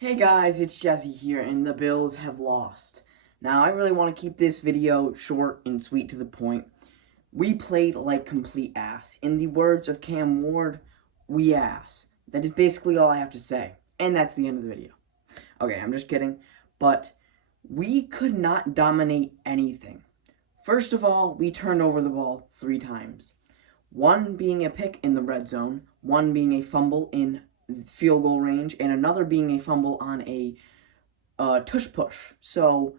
Hey guys, it's Jesse here, and the Bills have lost. Now, I really want to keep this video short and sweet to the point. We played like complete ass. In the words of Cam Ward, we ass. That is basically all I have to say. And that's the end of the video. Okay, I'm just kidding. But we could not dominate anything. First of all, we turned over the ball 3 times. One being a pick in the red zone, one being a fumble in field goal range, and another being a fumble on a tush push. So,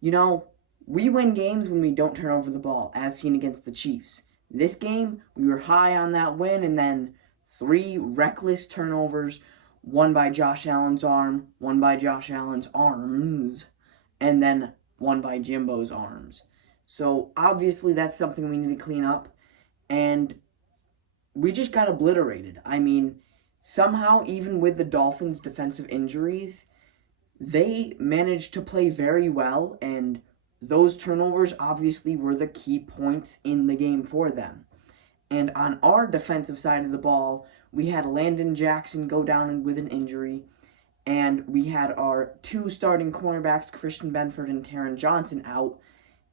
we win games when we don't turn over the ball, as seen against the Chiefs. This game, we were high on that win, and then 3 reckless turnovers, one by Josh Allen's arm, one by Josh Allen's arms, and then one by Jimbo's arms. So, obviously, that's something we need to clean up. And we just got obliterated. I mean, somehow, even with the Dolphins' defensive injuries, they managed to play very well, and those turnovers obviously were the key points in the game for them. And on our defensive side of the ball, we had Landon Jackson go down with an injury, and we had our 2 starting cornerbacks, Christian Benford and Taron Johnson, out,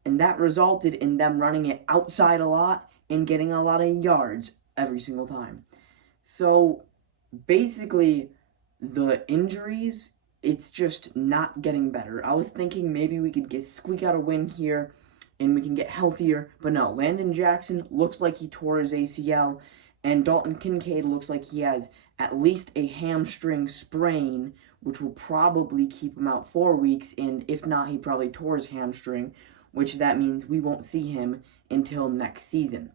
and that resulted in them running it outside a lot and getting a lot of yards every single time. So basically, the injuries, it's just not getting better. I was thinking maybe we could squeak out a win here and we can get healthier, but no. Landon Jackson looks like he tore his ACL, and Dalton Kincaid looks like he has at least a hamstring sprain, which will probably keep him out 4 weeks, and if not, he probably tore his hamstring, which that means we won't see him until next season.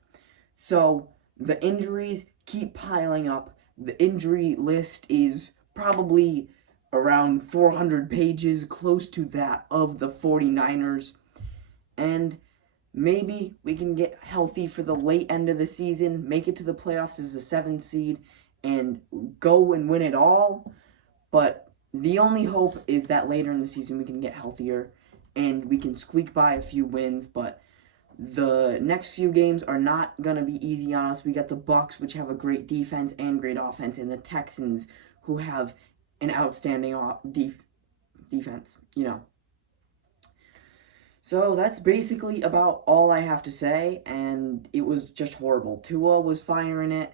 So the injuries keep piling up. The injury list is probably around 400 pages, close to that of the 49ers. And maybe we can get healthy for the late end of the season, make it to the playoffs as a 7th seed, and go and win it all. But the only hope is that later in the season we can get healthier and we can squeak by a few wins. But the next few games are not going to be easy on us. We got the Bucks, which have a great defense and great offense, and the Texans, who have an outstanding defense, So that's basically about all I have to say, and it was just horrible. Tua was firing it.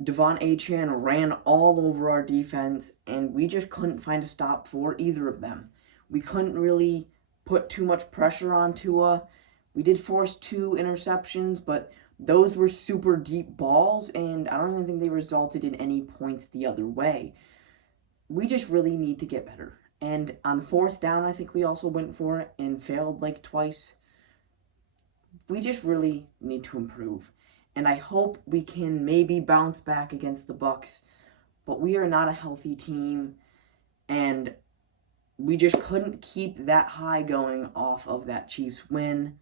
Devon Achane ran all over our defense, and we just couldn't find a stop for either of them. We couldn't really put too much pressure on Tua. We did force 2 interceptions, but those were super deep balls, and I don't even think they resulted in any points the other way. We just really need to get better. And on 4th down, I think we also went for it and failed like twice. We just really need to improve. And I hope we can maybe bounce back against the Bucks, but we are not a healthy team, and we just couldn't keep that high going off of that Chiefs win.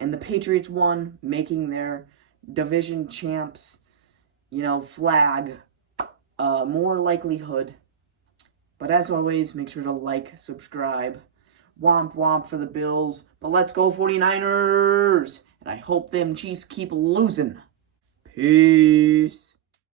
And the Patriots won, making their division champs, flag more likelihood. But as always, make sure to like, subscribe. Womp womp for the Bills. But let's go 49ers! And I hope them Chiefs keep losing. Peace.